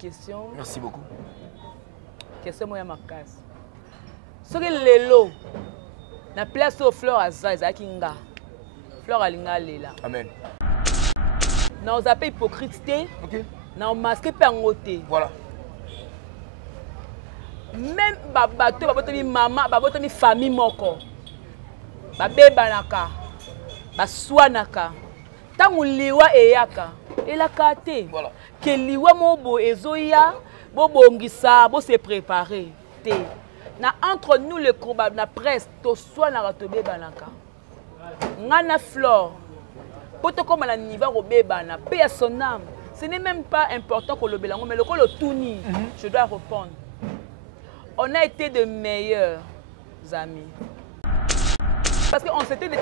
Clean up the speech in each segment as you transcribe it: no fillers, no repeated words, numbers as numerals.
question. Merci beaucoup. Question moya makasi. Soki lelo na place au fleur aza ezaki nga. Fleur alinga lela. Amen. Na ozape hypocrite. OK. Na masque pe ngote. Voilà. Même babato babotami maman, babotami famille moko. Babebanaka. Baswanaka. Tangu liwa eyaka. Elaka te. Voilà. Que liwa mobo ezoya, bobongisa, bo se préparer te. Na entre nous les combat na presse to swanaka to bebanaka. Ngana flore. Poto comme na niveau robebana, paix à son âme. Ce n'est même pas important que le bélango, mais le col tourni, je dois répondre. On a été de meilleurs amis. Parce qu'on s'était de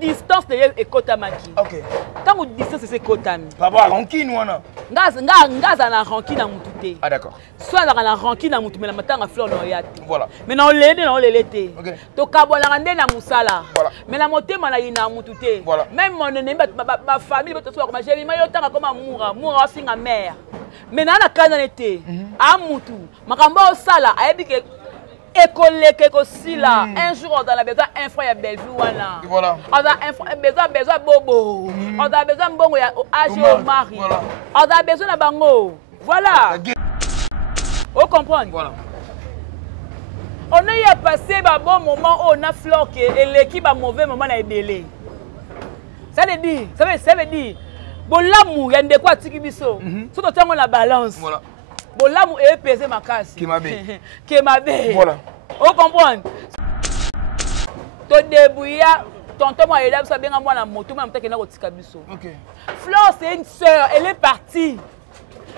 distance de Ekotamaki. OK. Tant que distance c'est Kotami. Papa rancune ou non? Ngaza na rancune na mututé. Ah d'accord. Soit na rancune na mutu mais la matanga fleur no yati. Voilà. Mais na olélé. OK. To kabona ngande na musala. Voilà. Mais la motema na ina mututé. Voilà. Même mon ennemi ma famille to soit comme j'ai ma yotanga comme moura singa mère. Mais na kana nete. A mutu. Makambo sala ayebi ke école aussi là un jour dans la besoin un frère Bellevue wana voilà on a besoin bobo on a besoin bongo ya âge au mari on a besoin na bango voilà on comprend voilà on a eu passé ba bon moment on a fleur que l'équipe a mauvais moment na ebélé ça veut dire bolamu ya ndeko atiki biso soto tango la balance voilà bolamu e peser makasi Kemabe voilà on comprend to débrouiller tonton moi il a ça bien moi na moto même peut-être na kotika biso OK Flore c'est une sœur elle est partie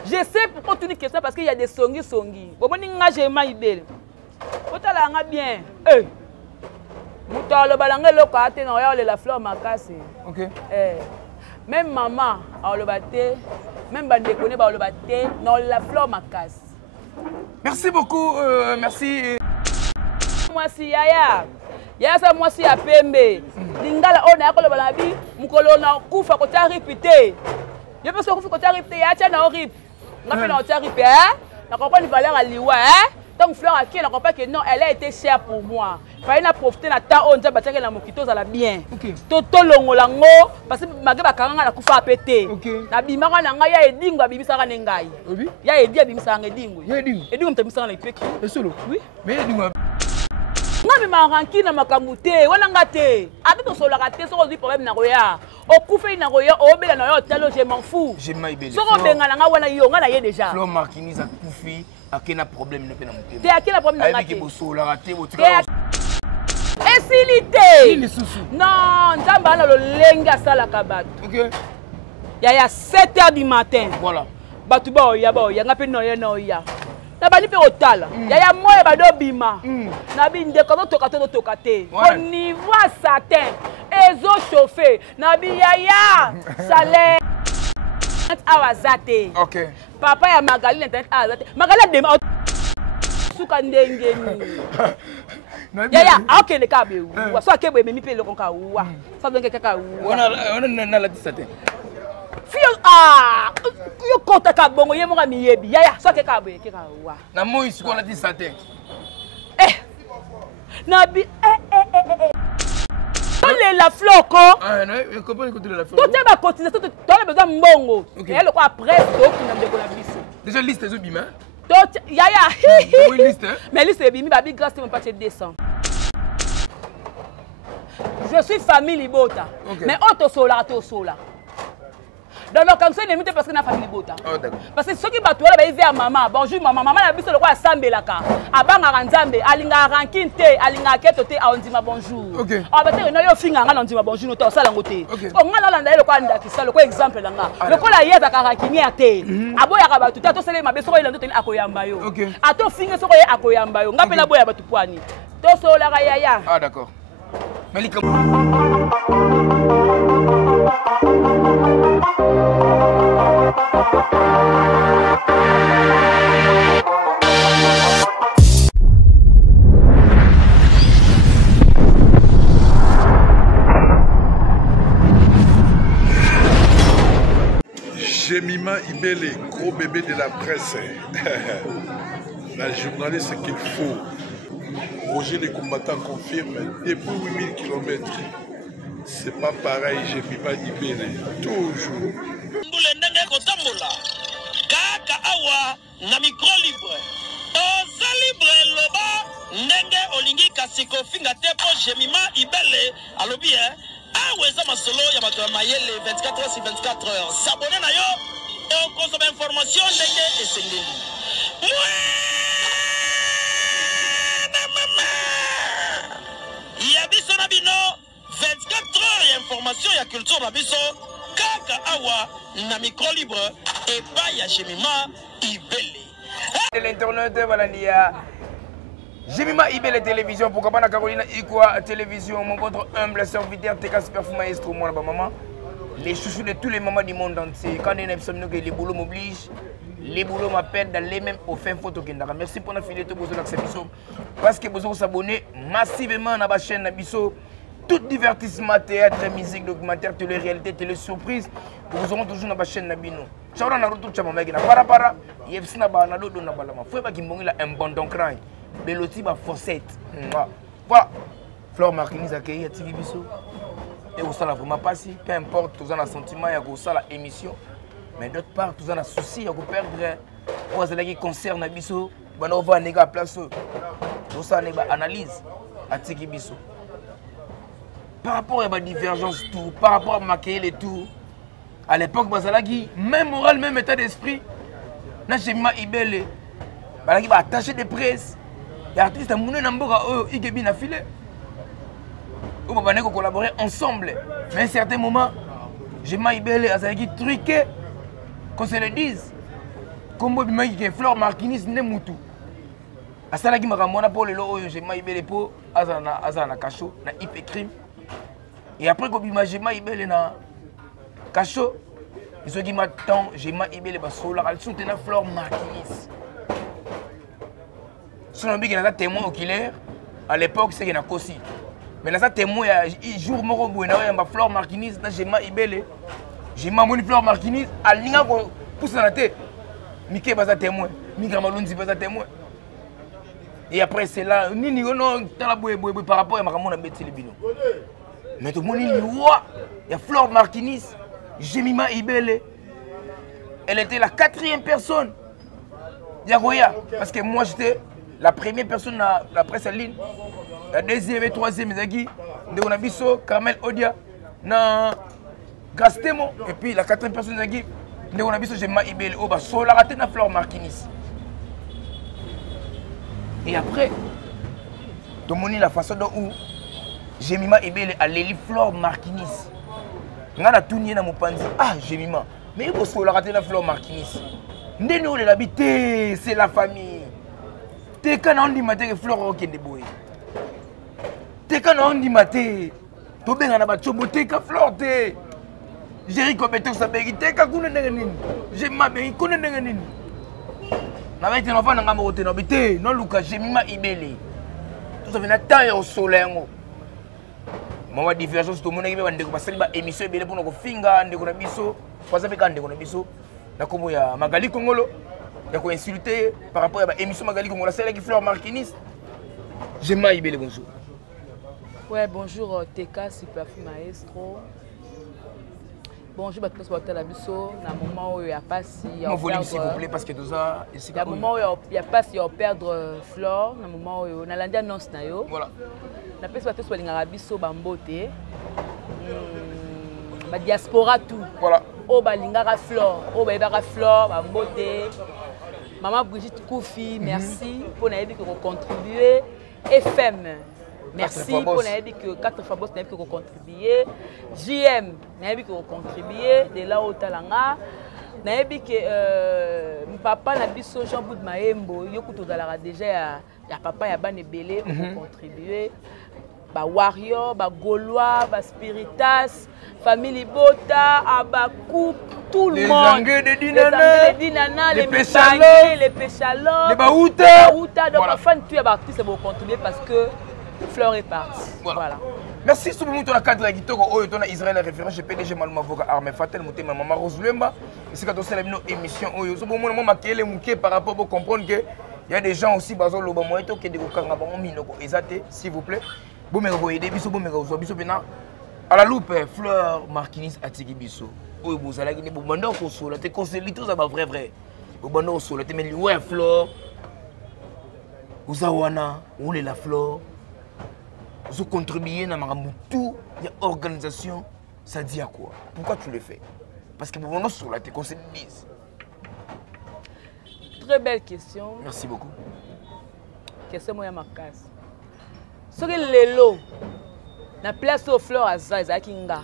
je sais pourquoi tu dis question parce qu'il y a des songi bon ninga j'ai maïbel otala nga bien muto lo balanga loko ate na ya la Flore makasi OK même maman a le batté même bande connaît ba le batté non la Flore makasi. Merci beaucoup merci Moi si yaya sa moi si ya pembe lingala ona yakolo balabi mukolo na kufa ko ta ripité ye parce que kufa ko ta ripité ya tia na rip na pe na ta ripé na comprendre ni valeur à liwa donc Flore qui na comprend que non elle a été chère pour moi fallait na profiter na temps on nzamba tiaka na mokito za la bien to longola ngo parce que mageba kanga na kufa pété na bimaka na nga ya edingo abibisaka ne ngai ya edi abibisaka edingo edingo mtabisaka na ipeki solo oui mais edingo ngabi maranki na makamute wana ngate abi to sola kate soko di problème na roya okufe na roya obela na yo talo je m'en fous j'ai maïbelé soko benga na nga wana yo nga na ye déjà Flore Marquini za kufi akena problème na pe na mutema te akena problème na ngate abi ke bosola kate botika Facilité. Non, Nzamba na lo lenga sala kabato. OK. Ya 7h du matin. Voilà. Batu ba ya ngapi no ya. Na bali pe otala. Ya moye ba do bima. Na bi ndeko to toka te. Au niveau certain. Ezo chauffer. Na bi ya salaire. Awazate. OK. Papa ya Magali internet awazate. Magali dema suka ndengeni. Ya OK le kabe wa so akebe memi pe le konka wa so donc kaka wa on a la 17 fio yo kota ka bongo ye mo ka miyebi ya so kabe kaka wa na moi siko la 17 na bi la Flore ko non comment écouter la Flore to te ba cotisation to le besoin mbongo et le ko après to ki na ndeko na biso déjà liste zo bima ya oui liste mais liste bimi ba bi grâce te mon pas 200. Je suis famille Libota. Mais auto sola. Donc comme ça il n'imite parce que na famille Libota. Oh d'accord. Parce que ceux qui battent là ba vers maman. Bonjour maman la biso le quoi sambelaka. Abanga nzambe alinga ranking te alinga keto te ondima bonjour. OK. Ba te no yo finga nga ondima bonjour no to sala ngote. O nga la ndaye le quoi ndakisa le quoi exemple là nga. Le quoi la yeza ka ranking ya te. Aboya ka batu to sele mabeso ko ilando te akoyamba yo. Ato finga so ko akoyamba yo. Nga pe na boya batu pwani. To sola ka yaya. Ah d'accord. Malika Jemima Ibele, gros bébé de la presse. La journaliste qu'il faut. Roger les combattants confirme, depuis 8000 km. C'est pas pareil, Jemima Ibele. Toujours. Kaka awa na micro libre. Oza libre loba ndenge olingi kasiko finga tepo Jemima Ibele alobi aweza masolo ya bato ya mayele 24h sur 24h. S'abonner na yo et consomme information ndenge esengeli. Ya biso na bino 24h ya information ya culture na biso kaka awa na micro libre et pas ya Jemima Ibele. L'internet voilà il y a Jemima Ibele télévision pourquoi pas na Carolina Ikwa télévision mon votre humble serviteur TK Super Maestro moi là maman les chouchous de tous les mamans du monde entier quand on est que les boulots m'obligent les boulots m'appellent dans les mêmes au fin photo kindara merci pour la fidélité pour l'accès biso parce que vous s'abonner massivement à ma chaîne biso tout divertissement, théâtre, musique, documentaire, télé-réalité, télé-surprise, vous aurez toujours dans la chaîne Nabino. Chaura na route chama magi na para yefsi na ba na do na balama. Faut pas qu'il mongi un bon don cran. Beloti ba fossette. Voilà. Fleur Marquinhos accueilli à TV Bisso. Et au sala vraiment passé, peu importe tous en a sentiment ya ko sala émission. Mais d'autre part tous en a souci ya ko perdre pour ça qui concerne Bisso, bana va nega place. Au sala nega analyse à TV Bisso. Par rapport à ma divergence, tout, par rapport à ma et tout, à l'époque, même moral, même état d'esprit, Jemima Ibele, il va attacher des presses. Les artistes ont été affilés. Ils vont collaborer ensemble. Mais à un certain moment, Jemima Ibele a été truqué, qu'on se le dise. Comme Fleur Marquinhos n'est moutou. À ça, il m'a ramené pour le lot, Jemima Ibele pour Azana Kacho, na Hype Crime. Et après, quand Jemima Ibele na Kacho, ils ont dit maintenant, Jemima Ibele va solar, ils sont tenus Fleur Marquinhos. Si on a dit qu'il y a un témoin oculaire, à l'époque, c'est qu'il y a un Kossi. Mais là, ça témoin, il y a un jour, il y a un Fleur Marquinhos, Jemima Ibele. Jemima Fleur Marquinhos, à l'ingé pour pousser dans la tête. Mickey va être témoin, Mika Malunzi va être témoin. Et après, c'est là, ni par rapport à ma bête, c'est le bino. Mais tout le monde il y a Fleur Marquinhos, Jemima Ibele. Elle était la 4e personne. Yagoya. Parce que moi j'étais la première personne dans la presse en ligne. La 2e et 3e, on a Bisso, Carmel Odia, na Gastemo. Et puis la 4e personne, on a Bisso, Jemima Ibele. On va solarater na Fleur Marquinhos. Et après, tout le monde la façon dont Jemima Ibele a l'éli Fleur Marquinhos. On a tout nié dans mon panzi. Ah, Jemima. Mais il faut rater la Fleur Marquinhos. Nous, l'habité, c'est la famille. T'es quand on dit matin que Fleur est de boy. T'es quand on dit matin. Tu bien en abattu, t'es quand Fleur t'es. J'ai compétent ça paye. T'es quand on est néganin. Jemima paye, qu'on est néganin. N'avait été l'enfant dans la moto, n'habité. Non, Lucas, Jemima Ibele. Tout ça vient à temps au soleil. Moi divergence tout le monde qui va ndeko basali ba émission ebele pour finga ndeko na biso poza pe ka ndeko na biso na komo ya Magali Kongolo ya ko insulter par rapport à ba émission Magali Kongolo celle qui Fleur Marquinhos. Jemima Ibele bonjour. Ouais, bonjour TK Super Maestro. Bonjour à tous les biso na moment où il y a pas si mon volume s'il vous plaît parce que tout ça il y a moment où il y a pas si on perdre Fleur na moment où on a l'andi annonce na yo. Voilà. La personne qui est en biso bambote ba diaspora tout voilà o balingaka Fleur o ba Fleur bambote maman Brigitte Koufi merci pour na yebi ko contribuer FM merci pour na yebi que 4 fois boss na yebi ko contribuer JM na yebi ko contribuer de là au talanga na yebi que papa na biso Jean Boud Maembo yokuto dalaka déjà ya papa ya bane belé pour contribuer ba warrior ba gaulois ba spiritas famille Bota aba coupe tout le monde les dinana les péchalos les baouta donc fan tu ya ba artiste pour contribuer parce que Fleur est partie voilà Merci sur le cadre qui est Israël référence chez PDG Maluma Voka Armé Fatel Mouté Maman Rose Lemba. Et c'est quand on s'est une émission par rapport à comprendre que il y a des gens aussi bazon loba moeto qui des kokanga bango minoko ezate s'il vous plaît. Bon me aider biso bon me zo biso bena à la loupe Fleur Marquinis atiki biso. Oyo bozala ki ne bo banda ko sola te conseiller tout ça ba vrai. Bo banda ko sola te mais ouais Fleur. Uzawana ou la Fleur. Vous contribuez à tout l'organisation, ça dit à quoi? Pourquoi tu le fais? Parce que nous sur la conseils. Très belle question. Merci beaucoup. Question moi ma case. Ce que les lots, la place aux fleurs à Zaza Kinga,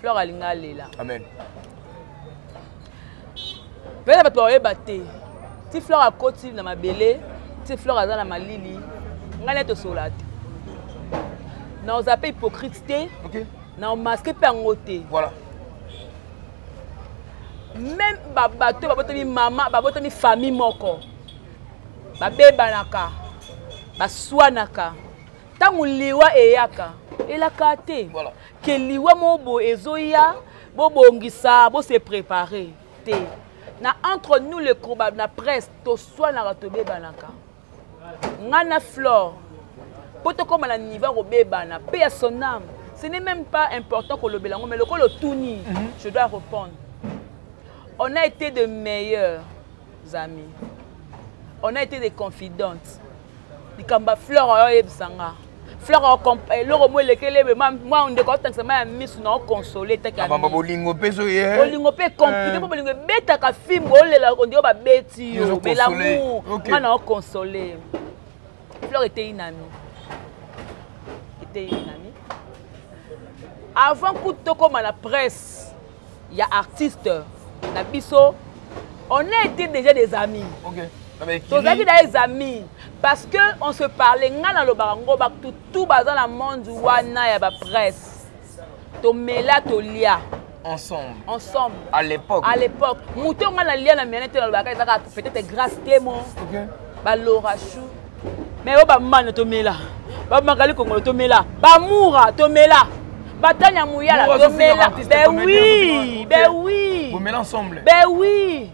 fleur à Linga Lela. Amen. Mais la bataille battée. Si fleur à côté dans ma belé, si fleur à dans ma lili, on est au solat. Nous avons hypocrite, nous avons masqué par côté. Voilà. Même bateau, bateau maman, bateau famille moko, babé banaka, baswanaka, tant liwa eyaka, et la kate. Voilà. Que liwa mobo ezoya, bobo ngisa, bo se préparer. Te. Na entre nous le combat, na presse, to soit na ratobé banaka. Ngana flore. Comme à niveau robébana, paix à son âme. Ce n'est même pas important que le bélango, mais le tourni, je dois répondre. On a été de meilleurs amis. On a été des confidentes. Di kamba fleur oyo ebsanga. Fleur l'oro mo lekele moi on décor tant que ça m'a mis non consoler ta ka. Bamba bolingo peso ye. Bolingo pe compliqué bolingo beta ka film o lela on dit ba beti yo, mais l'amour, on a consoler. Fleur était une amie. Une amie. Avant que comme à la presse, il y a artistes, on a été déjà des amis. Ok. On a été des amis parce que on se parlait dans le barango tout dans le monde où il y a la presse. Tomela tolia. Ensemble. À l'époque. Mouton on a lié la mienne peut-être grâce témoin. Ok. Ba Lorachou. Mais on va man tomela. Ba Magali Kongo tomela. Ba Moura tomela. Batanya Mouyala tomela. Ben oui. Vous mêlez ensemble. Ben oui.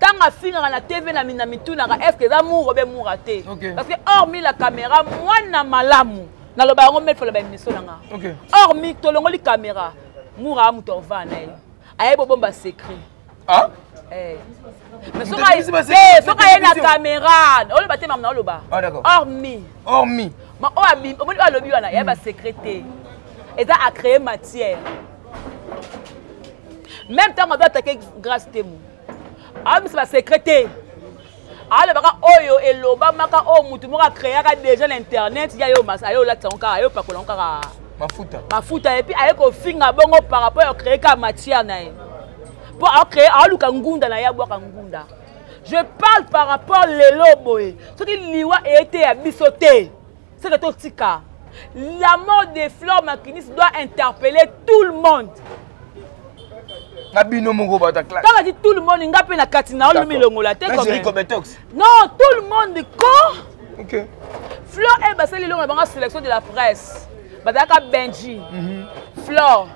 Tant à finir à la TV na minamitu na est-ce que ça moura ben mouraté. Parce que hormis la caméra, moi na malamu. Na lo ba ngomel fola ba émission nga. Hormis tolongoli caméra. Moura mutovana. Aye bomba secret. Ah? Mais ce qu'il y a une caméra, on le battait maintenant le bas. Ah d'accord. Hormis. Mais on a le but, il y a une sécurité. Et ça a créé matière. Même temps, on doit attaquer grâce à témoin. Ah, mais c'est la sécurité. Ah, le baga oyo et loba maka o mutu mo a créé déjà l'internet, il y a yo mas ayo la tonka ayo pa kolonka mafuta et puis ayo ko finga bongo par rapport à créer ka matière na. Pour créer aluka ngunda na ya boka ngunda. Je parle par rapport les loboé. Ce qui liwa été à bisoté. C'est que totika. La mort des Fleur Marquinis doit interpeller tout le monde. Quand on dit tout le monde, il y a une katina, on milongola. Non, tout le monde quoi? OK. Fleur est la sélection de la presse. Badaka Benji, Fleur,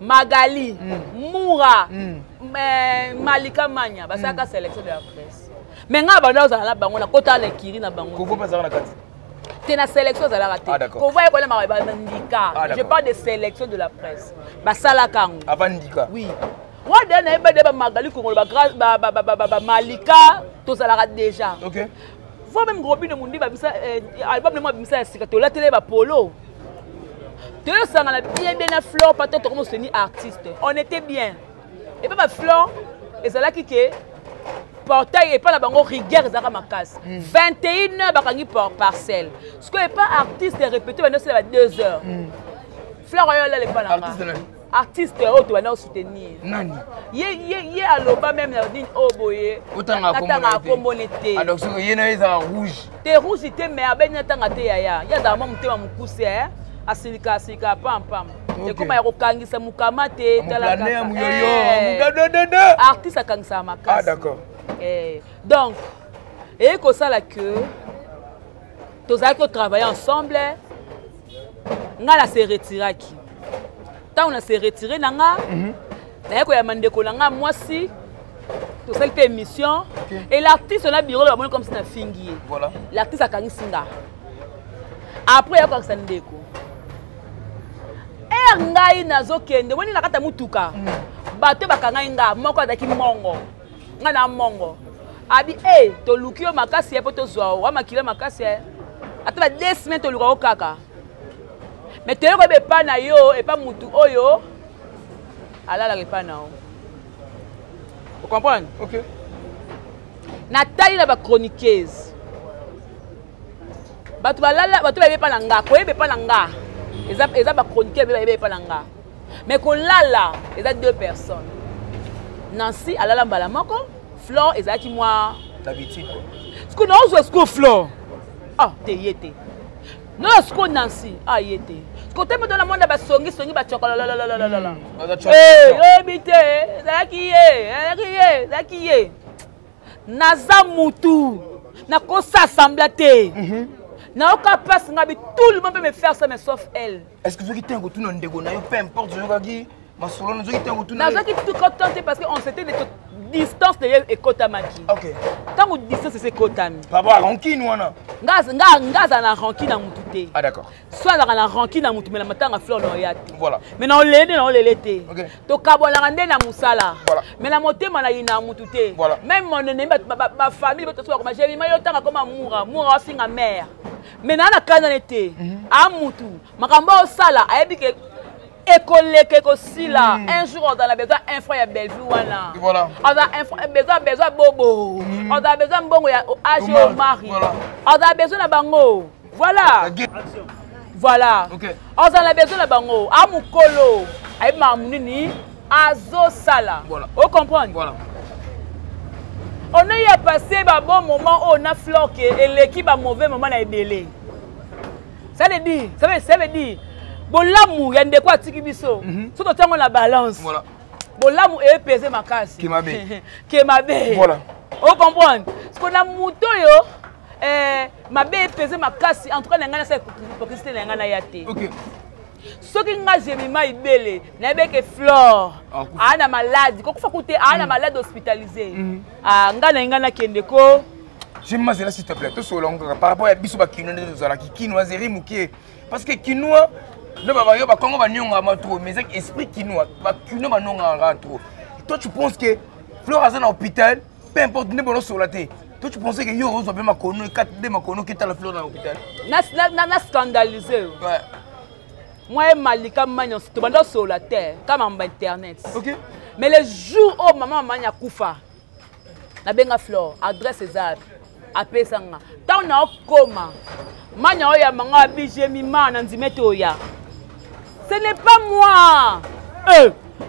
Magali, Moura, Malika Mania, c'est la sélection de la presse. Mais nga banda za la bango na kota le kiri na bango. Ko pas ça na kati. C'est la sélection za la raté. Ko voye ko na ndika. Je parle de sélection de la presse. Ba sala kango. Avant ndika. Oui. Wa dana ba de ba Magali ko ba Malika to ça la déjà. OK. Faut même gros bino mundi ba bisa album moi bisa sika to la télé ba polo. De ça na bien na Fleur peut-être comme c'est ni artiste. On était bien. Et pas Fleur et ça là qui portail et pas la bango rigueur zaka makas 21 heures bakangi par parcelle ce que pas artiste répété maintenant c'est à 2 heures Fleur là les pas là artiste auto na soutenir nani ye aloba même na dit oh boye otanga communauté alors ce que yena est rouge te rouge te mais abenya tanga te ya za mo mutema mukuse asilika pam et comme ya kokangisa mukama te tala artiste akangisa makas. Ah d'accord. Donc, et comme ça là que tous allons travailler ensemble, nga na se retiraki tant on a se retiré nanga na ko ya mandeko nanga mwasi to sel pe émission et l'artiste on a bureau ba comme si na fingi voilà l'artiste akangi singa après ya ko sandeko ngai nazokende woni nakata mutuka bato bakanga nga moko adaki mongo nga na mongo abi to lukio makasi epo to zwa wa makila makasi ata ba 2 semaines to luka kaka mais te ko be pa na yo e pa mutu oyo alala ke pa na o vous comprenez OK Nathalie na ba chroniqueuse bato balala bato ba be pa na nga ko be pa na nga eza ba chroniqueur be pa na nga mais ko lala eza 2 personnes Nancy alala mbala moko Flore ezaki moi d'habitude ce que non ce que Flore te yete non ce que Nancy yete ce que temo dans le monde ba songi ba chocolat la bité zaki ye naza mutu na ko s'assembler na aucun passe ngabi tout le monde peut me faire ça mais sauf elle. Est-ce que vous avez un retour dans ndego na peu importe je gagi ma solo nous avez un retour na zaki tout content parce que on s'était de distance de et kotamaki. OK. Quand on distance c'est kotami. Papa rancune wana. Ngaza na rancune na mututé. Ah d'accord. Soit na rancune na mutu mais la matanga fleur no yati. Voilà. Mais na on lelete. OK. To kabona ngande na musala. Voilà. Mais la motema na ina mututé. Voilà. Même mon ma famille ba to so comme j'ai ma yotanga comme moura finga mère. Mais na kana été a mutu makambo sala ayebi ke écoleke ko sila un jour on a besoin info ya Bellevue wana voilà on a besoin bobo on a besoin mbongo ya age au mari on a besoin na bango voilà OK on a besoin na bango a mukolo ayebi mamunini azo sala vous comprenez voilà on a passé un bon moment où on a floqué et l'équipe a mauvais moment à ébélé. Ça veut dire, bon l'amour, il y a des quoi tiki biso. Tout le temps on la balance. Voilà. Bon l'amour est pesé ma casse. Qui m'a bé. Qui m'a bé. Voilà. Vous comprenez? Parce qu'on a mouton yo, ma bé est pesé ma casse. En tout cas, n'engana ça pour que c'était n'engana yate. OK. Ce qui nga Jemima ibele, n'ebe que Flore, ana malade, ko kufa kute ana malade hospitalisé. Ngana kendeko. Jemima c'est là s'il te plaît, tout solonga par rapport à biso ba kino de zala ki kino zeri mukie parce que kino ne ba yo ba Congo ba nyonga ma trop mais esprit kino ba kino ba nonga trop. Toi tu penses que Flore azana hôpital, peu importe ne bono solaté. Toi tu pensais que yo ozo be makono 4D makono qui ta la Flore dans l'hôpital. Na scandalisé. Ouais. Moi, Malika Magnon, c'est tout sur la terre, comme en internet. OK. Mais les jours où maman Manya Koufa, na benga Flore, adresse César, appelle ça. Tant na coma, Manya Oya Manga Bijemima Nanzimeto Oya. Ce n'est pas moi.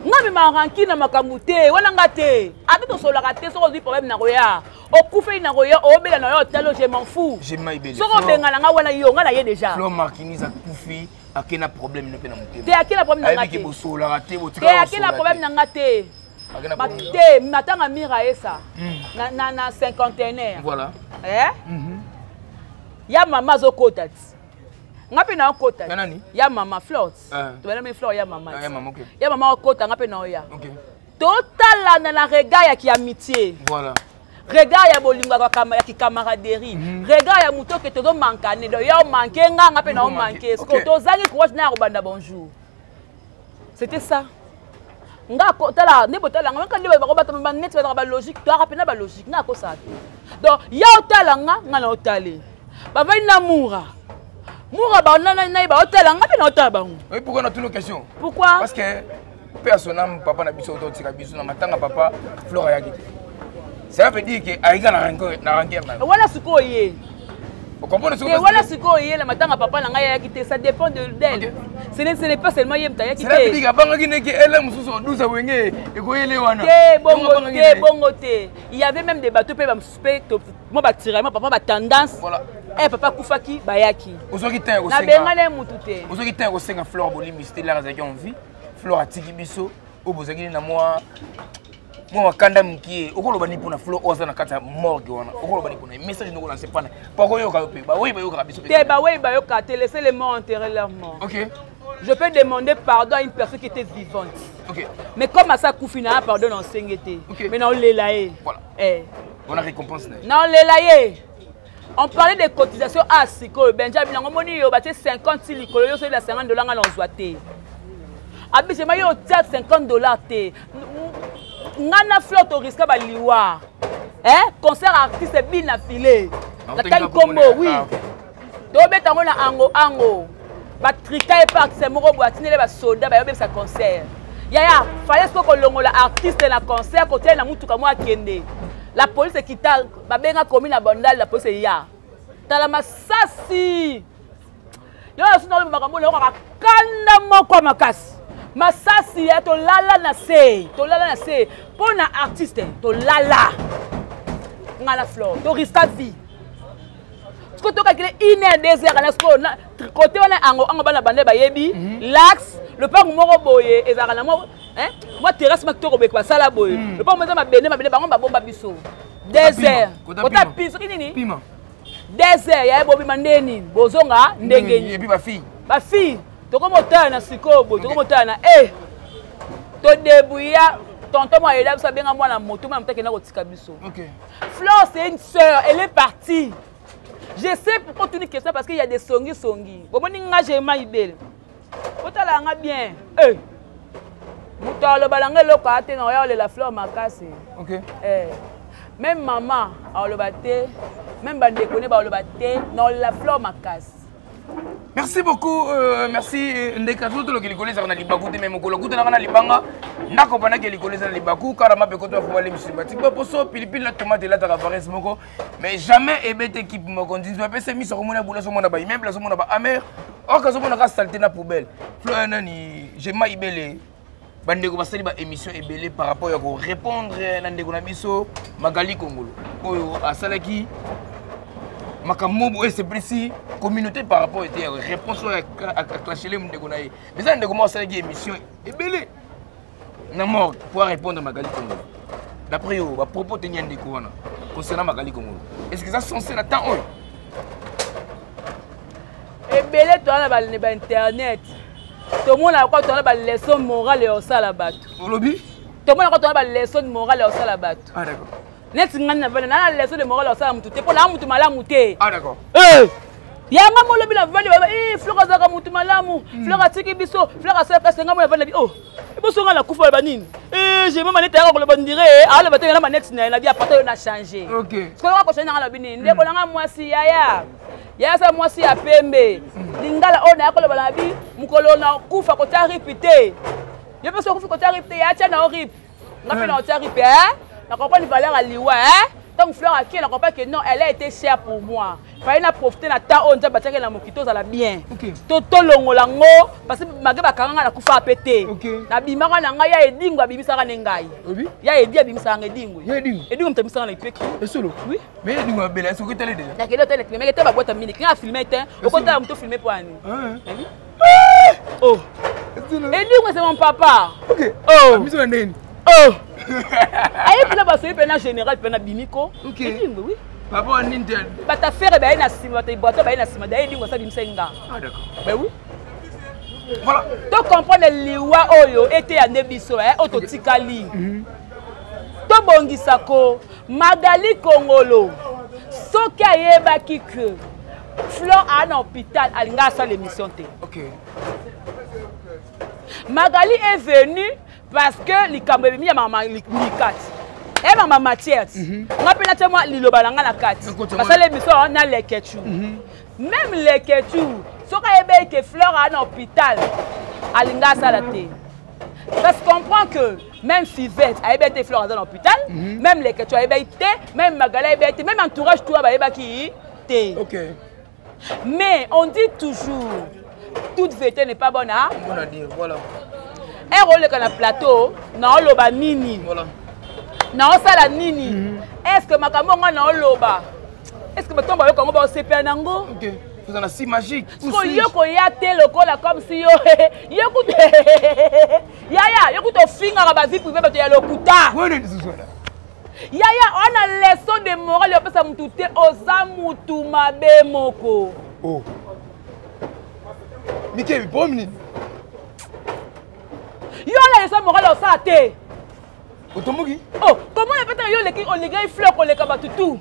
Nga ma ranki na makamute, wana ngate. Ato sur la raté, so di problème na roya. O kufa na roya, o bela na yo talo, je m'en fous. J'ai maïbé. So benga na wana yo, nga na ye déjà. Flore Marquini za kufi. Akena problème ne pena muté. Te akena problème na ngate. Ayiki bosola raté, te akena problème na ngate. Te matanga mira esa. Na cinquantenaire. Voilà. Ya mama zo kota. Ngapi na kota. Nani? Ya mama Flore. Tu vas me Flore ya mama. Ya mama OK. Ya mama kota ngapi na oya. OK. Total na regard ya ki amitié. Voilà. Regard ya bolingo ya ki camaraderie. Regard ya muto ke tozo mankane do ya manke nga ngapi na o manke. Sko tozangi courage na robanda bonjour. C'était ça. Nga ko tala ne botala nga kan liba ko batama net ba logique to rapena ba logique nga ko ça. Donc ya otala nga na otale. Ba vai na moura. Moura ba na ba otala nga pe na otala ba. Oui, pourquoi on a toutes nos questions? Pourquoi? Parce que personnellement papa na biso to tika biso na matanga papa Flore ya gite. Ça veut dire que aïga na ranker na. Voilà ce qu'on y est. Vous comprenez ce que je veux dire? Voilà ce qu'on y est, le matin à papa n'a rien quitté, ça dépend d'elle. Ce n'est pas seulement yem ta quitté. Ça veut dire que banga qui n'est que elle aime sous 12 à wenge et ko yele wana. Bongote. Il y avait même des bateaux pe ba suspect moi ba tirer moi papa ba tendance. Voilà. Eh papa Koufaki bayaki. Ozoki tan ko senga. Na benga na mutute. Ozoki tan ko senga Flore Bolimbi c'était là avec en vie. Flore atiki biso obozaki na moi. Moi kanda mkie okoloba ni pona Flore oza na kata morgue wana okoloba ni pona message no lancer pana poko yo ka pe ba oui ba yo ka biso te ba oui ba yo ka te laisser les morts enterrer leurs morts. OK. je peux demander pardon à une personne qui était vivante. Ok. Mais comme à ça, Koufina, pardon, non, c'est ok. mais non, l'élaé. Voilà. On a récompense. Non, l'élaé. On parlait des cotisations à Siko. Benjamin, on a dit 50 silicolo, il y a 50 $. Abi, j'ai eu 50 $. Ngana flotte au risque de liwa. Concert artiste bien affilé. La taille combo, oui. Donc, on a ango. Batrika et pas c'est mon boîtine les soda ba yobe sa concert. Yaya, fallait ce que l'ongola artiste na concert côté na mutu kamwa kende. La police qui t'a ba benga komi na bandal la police ya. Tala masasi. Yo na sino makambo na kanda moko makasi. Masasi ya to lala na se. To lala na se. Pour na artiste to lala. Ngala floor, to risque vie. Ce que tu as dit, il y a des heures, côté on a un bana bande bayebi, l'axe, le pas moro boye, et zarana mo, moi terrasse ma toro bekwa sala boye. Le pas moi ma bene ba bomba biso. Des heures. Côté piso nini? Piment. Des heures, ya bobi mandeni, bozonga ndengeni. Et puis ma fille. Ma fille, to ko mota na sikobo, to ko mota na to debouya. Tonton moi il a ça bien moi na moto, moi m'taka na kotika biso. OK. Flore c'est une sœur, elle est partie. Je sais pourquoi tu dis que ça parce qu'il y a des songi. Bon, moi, j'ai ma ibel. Otala nga bien. Muta le balangé le kate na la fleur makase. OK. Même maman a le batté, même bande connaît ba le batté, non la fleur makase. Merci beaucoup, merci Ndekazo to lokeli koleza na libaku te même kolo kuta na libanga ndako bana ke likoleza na libaku karama pe koto fo wale misimbati ba poso pilipili na tomate la ta vares moko mais jamais ebete équipe moko ndinzo pa pesa miso ko mona bula so mona ba immeuble so mona ba amer o ka so mona ka salté na poubelle flo nani j'ai ma ibele bande ko basali ba émission ebele par rapport à ko répondre na ndeko na biso Magali Kongolo oyo asalaki Makamobo c'est précis communauté par rapport à réponse à clasher les monde qu'on a. Mais ça on commence à une émission et belé. Na mort pour répondre à Magali Kongolo. D'après eux, va propos tenir des coups concernant Magali Kongolo. Est-ce que ça censé la temps et belé toi là internet. Tout le monde a quoi toi là leçon morale et au salabat. Au lobby? Tout le monde a quoi toi là leçon morale et au salabat. Ah d'accord. Net ngana vana na leso de morale osala mutu te po la mutu malamu te. Ah d'accord. Yanga mo lobi la vali flora zaka mutu malamu, flora tiki biso, flora sa place ngamo ya vali iboso ngala kufa ba nini. J'ai même net ko le bandire, ala batela na net na bi apata na changer. OK. Ce ko ko changa la bini, ndeko nga mwasi yaya. Yaya sa mwasi ya pembe. Lingala ona ko le bala bi mukolo na kufa ko ta ripite. Yepe so kufa ko ta ripite ya cha na rip. Ngapi na ta ripite la compagnie valeur à liwa donc fleur à qui la compagnie que non elle a été chère pour moi fallait na profiter na ta on ba tchaka na mokito za la bien toto longolango parce que mageba kanga na kufa pété na bimaka na nga ya edingo bibisaka nengai ya edi abimisa edingo edingo mtamisa na ipeki et solo oui mais edingo bela est-ce que télé déjà na kelo télé mais que ba boîte mini kinga filmer te au côté la moto filmer pour ani oh edingo c'est mon papa OK oh miso na ndeni oh ayi pena baso yi pena général pena bimiko edingo oui papa ninte bata faire ba ina sima bata boîte ba ina sima da edingo sa bimsenga ah d'accord ben oui voilà to comprendre liwa oyo était ya nebiso ototikali to bongisa ko Magali Kongolo soki ayebaki que Flore a un hôpital alinga sa l'émission te OK Magali est venue parce que likambo bimi ya mama likati et mama matière ngapela temo liloba langa na kati parce que l'émission na leketu même leketu soka ebe que Flore a un hôpital alinga sa la te parce qu'on comprend que même Fivette a été Flore dans l'hôpital même leketu a été même Magali a été même entourage toi ba ki te OK mais on dit toujours toute vérité n'est pas bonne à dire voilà un rôle dans le plateau, na oloba nini. Voilà. Na osala nini. Est-ce que makamonga na oloba? Est-ce que batomba yo kongo ba osepa nango? OK. Vous en a si magique. Parce que yoko ya te lokola comme si yo yokute. Yaya, yokuto finga ba vie privée bato ya lokuta. Ouais, c'est ça. Yaya, on a leçon de morale yo pesa mutu te oza mutu mabe moko. Oh. Mike, bon minute. Yo là ça moral au ça té. Otomoki? Oh, comment on peut yo leki on ligue fleur ko leka batutu.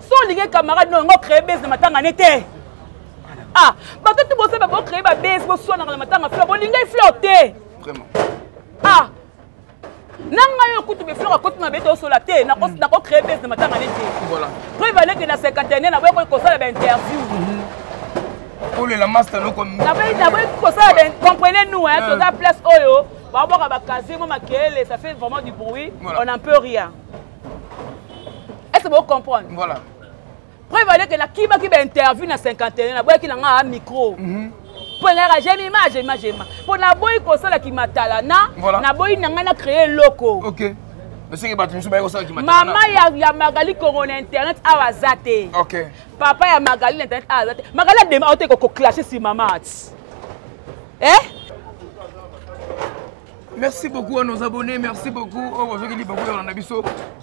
So ligue camarade non ngo créer base na matanga nete. Ah, batutu bo se ba bo créer ba base bo so na matanga fleur bo ligue fleur té. Vraiment. Ah. Nanga yo kutu be fleur ko tuna beto so la té na ko créer base na matanga nete. Voilà. Préva que na 51 na bo ko ça ba interview. Pour le master nous comme comprenez-nous, hein, dans la place Oyo, ça fait vraiment du bruit, voilà. On n'en peut rien. Est-ce que vous comprenez? Voilà. Prévoyez que la qui va interview dans 51, qui a un micro. Pour j'ai ma. Pour la boy qui m'a talana, la boy n'a créé loco. OK. Maman ya Magali Corona internet à Wazate. OK. Papa ya Magali internet à Wazate. Magali a demandé qu'on clasher si maman. Eh? Merci beaucoup à nos abonnés, merci beaucoup aux gens qui beaucoup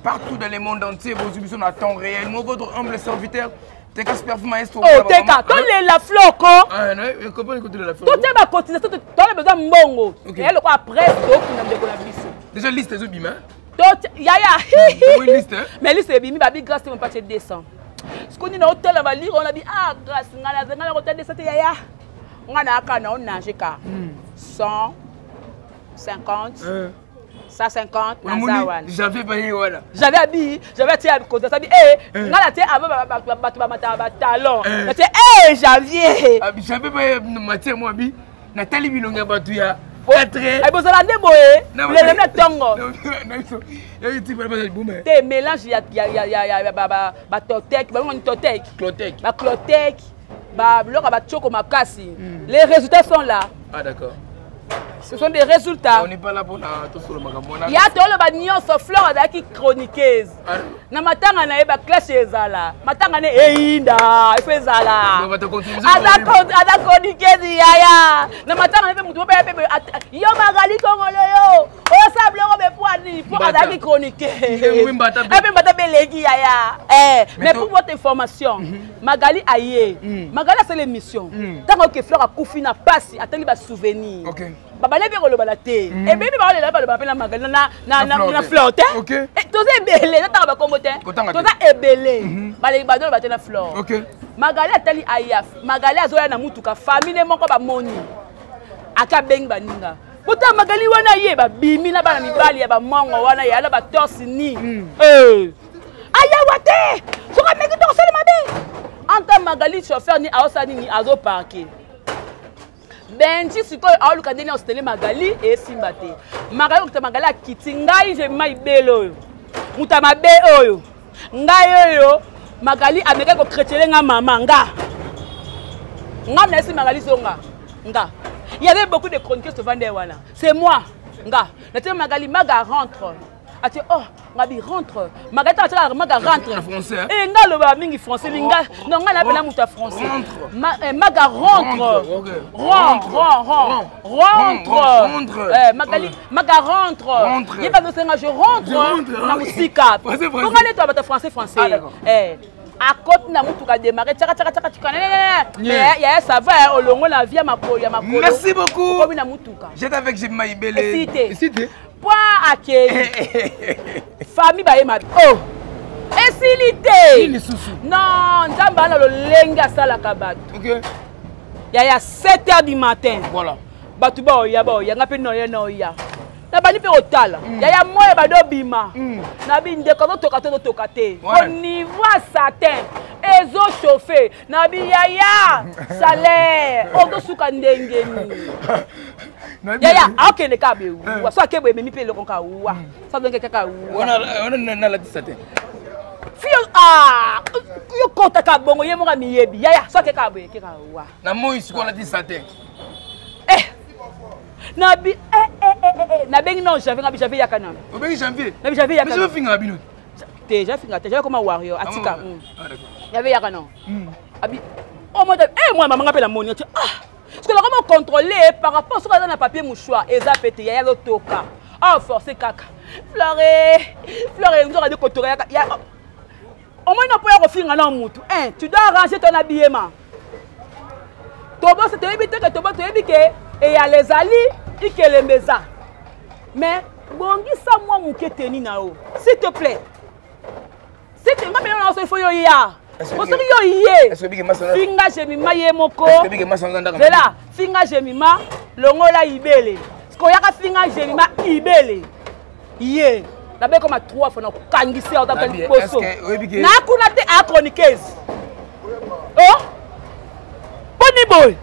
partout dans le monde entier, vos émissions en temps réel. Moi, votre humble serviteur, Teka Super Maestro. Oh, Teka, tu as la fleur, quoi? Ah, non, comment écouter la fleur? Tu as ma cotisation, tu as besoin de mongo. Et elle, quoi, après, tu as déjà liste des bima. Yaya, mais liste des bima, babi, grâce à mon pâté descend. Ce qu'on dit dans l'hôtel, on va lire, on a dit, ah, grâce, on a l'hôtel descend, yaya. On a nagé 100, 50, 150, j'avais payé, voilà. J'avais habillé, j'avais tiré à côté, ça dit, hé, on a tiré avant ma talon. J'avais. J'avais payé matière, moi, bi, Nathalie Bilonga Batouya. Elle vous a demandé, vous l'avez mis tongo. Des mélanges, il y a Totek, Clotec, les résultats sont là. Ah, d'accord. Ce sont des résultats. On n'est pas là pour tout sur le magamona. Il y a tout le bagnon sur fleur qui chroniqueuse. Na matanga na eba clash ezala. Matanga ne einda, ife zala. Ada chroniqueuse yaya. Na matanga ne mutu pe yo Magali Kongolo yo. O sable ko be poani, pour ada qui chroniqueuse. Et puis mbata belegi yaya. Mais pour votre information, Magali aye. Magali c'est l'émission. Tant que fleur a koufi na passe, attendez ba souvenir. OK. Baba lebi ko loba la te. Et bien ba le ba pe na Magali na flotte. OK. Et tous ebelé, na ba kombo te. Tous ebelé. Ba le ba do ba te na flotte. OK. Magali atali ayaf. Magali azoya na mutuka famille moko ba moni. Aka beng baninga. Pota Magali wana ye ba bimi na ba na mibali ya ba mongo wana ya la ba torsi ni. Aya wate. Soka meki to sele mabe. Anta Magali chauffeur ni aosa ni azo parquer. Benji siko aoluka ndeni ostele Magali e simba te. Magali okuta Magali akiti ngai je mai belo. Muta mabe oyo. Ngai oyo Magali ameka ko chrétien nga mama nga. Nga na esi Magali zonga. Nga. Il y avait beaucoup de chroniqueurs ce vendeur. C'est moi. Nga. Na Magali Maga rentre. Ati oh, Mabi rentre. Magali ta Maga rentre. Français. Et nga lo ba mingi français linga. Non nga na pela muta français. Maga rentre. Rentre. Magali Maga rentre. Il va nous dire je rentre na musika. Pour aller toi ba français. À côté na mutu ka démarrer tchaka mais il y a ça va au longo la vie makolo ya makolo. Merci beaucoup. Comme na mutuka. J'étais avec Jemima Ibele. Cité. Point akeli. Famille ba yema. Oh. Esilité. Non, nzamba na lo lenga sala kabatu. OK. Il y a 7h du matin. Voilà. Batu ba ya ngapi no ya. Na bani pe otala. Ya moya ba do bima. Na bi ndeko to toka te. Au niveau certain, ezo chauffer. Na bi ya salaire. Ogo suka ndengeni. Ya okay ne kabe wu. So akebe memi pe lokon ka wu. So donc kaka wu. On a la 17. Fio yo kota ka bongo ye mo ka miyebi. Ya so kaka be kaka wu. Na mo isiko la 17. Nabi nabengi non j'avais yakana. Obengi janvier. Nabi j'avais yakana. Mais je vais finir abino. Déjà finir, déjà comme un warrior atika. Ah d'accord. J'avais yakana. Abi oh moi maman appelle la moni. Parce que là comment contrôler par rapport à ce qu'on a papier mouchoir et ça pété ya lo toka. Oh forcer kaka. Fleurer nous aura de cotorer ya. Au moins on peut refinir na mutu. Tu dois arranger ton habillement. Tobo c'est éviter que tobo te éviter. Et il y a les alliés, Ikelemeza. Mais bongisa moi muke teni na o. S'il te plaît. S'il te plaît, il faut yo ya. Finga Jemima ye moko. Zela, finga Jemima longola ibele. Skoyaka finga Jemima ibele. Ye. D'abord comme à 3 fois na kangisi au dans le poso. Na kuna te a chroniqueuse. Oh? Boni boy.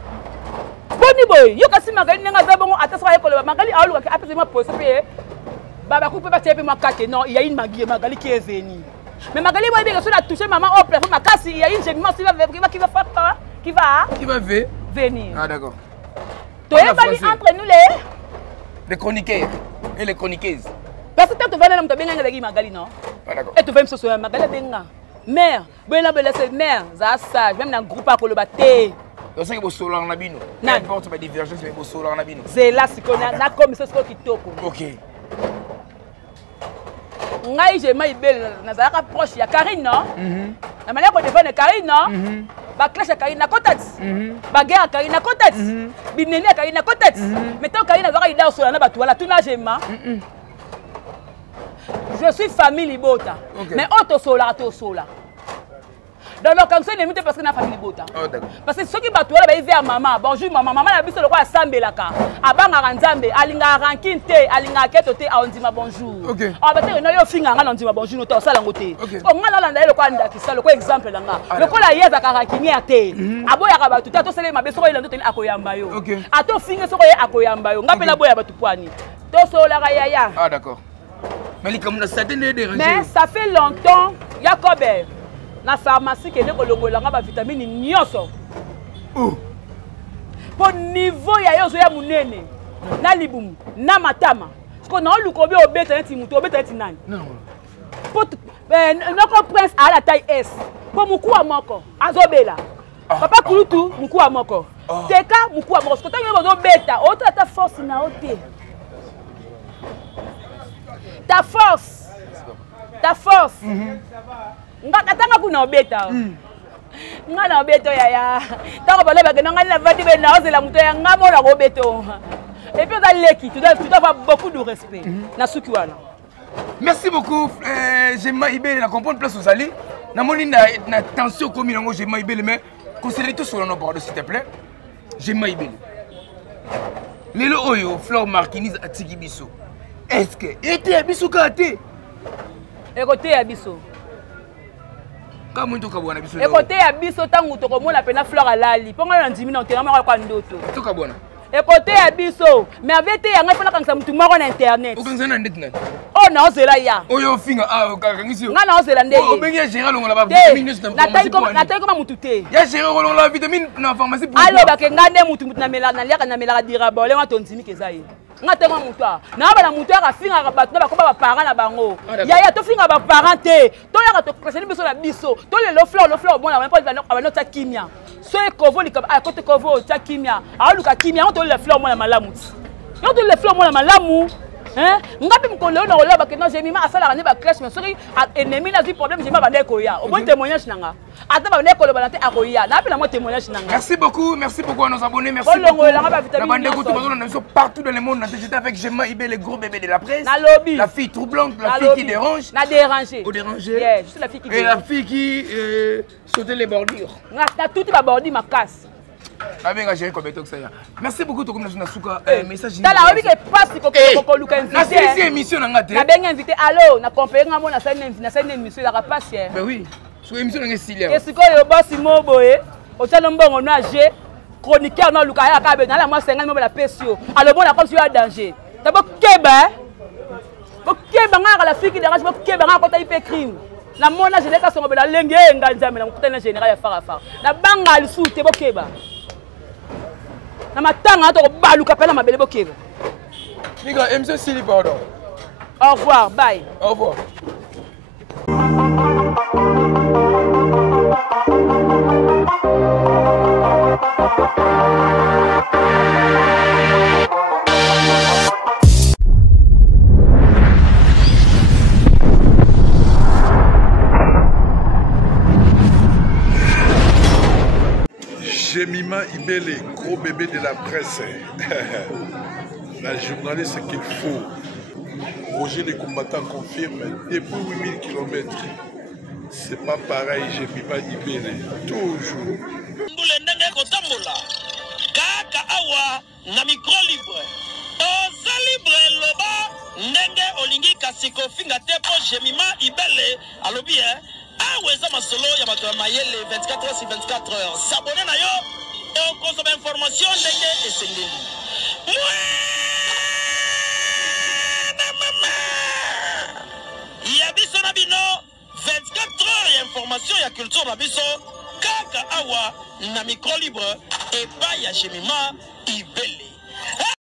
Boni boy. Yo kasi magali nga za bongo ataswa ekolo magali aluka ki apesi ma poso pe. Baba coupe pas tepe ma kate. Non, il y a une magali qui est venue. Mais Magali va bien a touché maman au plafond, ma casse, il y a une Jemima qui va faire qui va venir. Ah d'accord. Tu es venu entre nous les chroniqueurs et les chroniqueuses. Parce que tu vas dans le bien avec Magali non. Ah d'accord. Et tu vas me soucier Magali benga. Mère, ben la belle mère, ça sage, même dans le groupe à Kolobaté. Donc c'est que vous soulez en abino. N'importe ma divergence mais vous soulez en abino. C'est là ce qu'on a comme ça ce qui toko. OK. Ngai Jemima ibele nazalaka proche ya Karine non na manière ko défendre Karine non ba clash ya Karine na kotati ba guerre ya Karine na kotati binene ya Karine na kotati mais tant Karine azaka ida osola na batu wala tuna Jemima je suis famille Libota mais auto sola dans le cancer ne mute parce que na famille Libota parce que ceux qui batu wala ba ive à maman bonjour maman maman na biso lokwa asambelaka abanga nzambe alinga rankinte alinga ketote aondima bonjour abate no yo finga nga ondima bonjour no to sala ngote ko nga la nda lokwa ndakisa lokwa exemple langa lokola yeza karakini ate aboya ka batu to sele mabeso ko ilando teni akoyamba yo ato finga soko ye akoyamba yo ngapela boya batu pwani to sola ka yaya. Ah d'accord. Mais les comme ça te déranger. Mais ça fait longtemps Jacob na pharmacie que ne kolongola nga ba vitamine nyoso. Pour niveau ya yo zo ya munene na libumu na matama. Parce que na lukobe obeta nti muto obeta nti nani. Non. Pour noko prince à la taille S. Pour mukuwa moko azobela. Papa kulutu mukuwa moko. Teka mukuwa moko. Parce que tango zo beta, auto ta force na ote. Ta force. Ta force. Ngatanga kuna obeta. Ngana obeto yaya. Tango baloba ke ngana vandi be na ozela muto ya ngamo na obeto. Et puis dans l'équipe, tu dois avoir beaucoup de respect. Na sukiwana. Merci beaucoup Jemima ibele na comprendre place aux alliés. Na moni na tension comme nango Jemima ibele mais considérez tout sur nos bords s'il te plaît. Jemima ibele. Lelo oyo Fleur Marquinise atiki biso. Est-ce que était abiso kate? Écoutez abiso. Comment tu kabona biso? Écoutez abiso tangu to komona pena Fleur alali. Ponga na ndimi na tena kwa ndoto. Tu kabona. Écoutez abiso. Mais avec yanga fana kangisa mutu moko na internet. Okanza na ndeti nani? Oh na ozela ya. Oyo finga kangisi. Nga na ozela ndeye. O bengi gérer longola ba vitamine na pharmacie. Na tayi koma mutu te. Ya gérer longola vitamine na pharmacie pour. Allo ba ke ngande mutu na mela na liaka na mela dira ba ole ngato ntimi kezaye. Nga tengo mutu a. Na ba na mutu a finga ka batu na ba ko ba parents na bango. Ya to finga ba parents te. To ya to preseni biso na biso. To le lo fleur bon na pas ba no ta kimia. So e kovo li ka côté kovo ta kimia. A luka kimia on to le fleur mo na malamu. Yo to le fleur mo na malamu. Hein? Ngapi mkolo na ola ba ke no Jemima asala ne ba clash mais sori ennemi na du problème Jemima ba ne ko ya. O bon témoignage nanga. Ata ba ne ko lo ba na te akoya. Na pe na mo témoignage nanga. Merci beaucoup à nos abonnés, merci beaucoup. La bande d'écoute partout dans le monde, j'étais avec Jemima ibele, le gros bébé de la presse. La fille troublante, la fille qui dérange. Na déranger. Au déranger. Yeah, je suis la fille qui dérange. Et la fille qui sautait les bordures. Na tout va bordure ma casse. Merci beaucoup to comme na suka message ni. Tala obi ke passe ko luka invité. Na série émission na ngate. Na benga invité allo na compagnie ngamo na scène émission la passe. Ben oui. Sur émission na ngesilia. Qu'est-ce que yo boss mo boye? O tala mbongo na G chroniqueur na luka ya ka be na la moi 50 mo la pesio. Alors bon na comme si ya danger. D'abord keba. Bo keba nga la fille qui dérange bo keba nga ko ta hyper crime. Na mona je leka songo be la lenge nganzame na mutana général ya fara. Na banga lisu te bo keba. Na matanga to baluka pela mabele bokeba. Niga MC Sili pardon. Au revoir, bye. Au revoir. Jemima ibele, gros bébé de la presse. La journaliste qu'il faut. Roger les combattants confirme, depuis 8000 km, c'est pas pareil, j'ai mis pas Ibele, toujours. Kaka awa na micro libre. Oza libre loba ndenge olingi kasiko finga tepo Jemima Ibele alobi aweza masolo ya bato ya mayele 24 heures sur 24 heures. S'abonner na yo et consommer information ndenge esengeli. Ya biso na bino 24 heures ya information ya culture na biso kaka awa na micro libre et pas ya Jemima Ibele.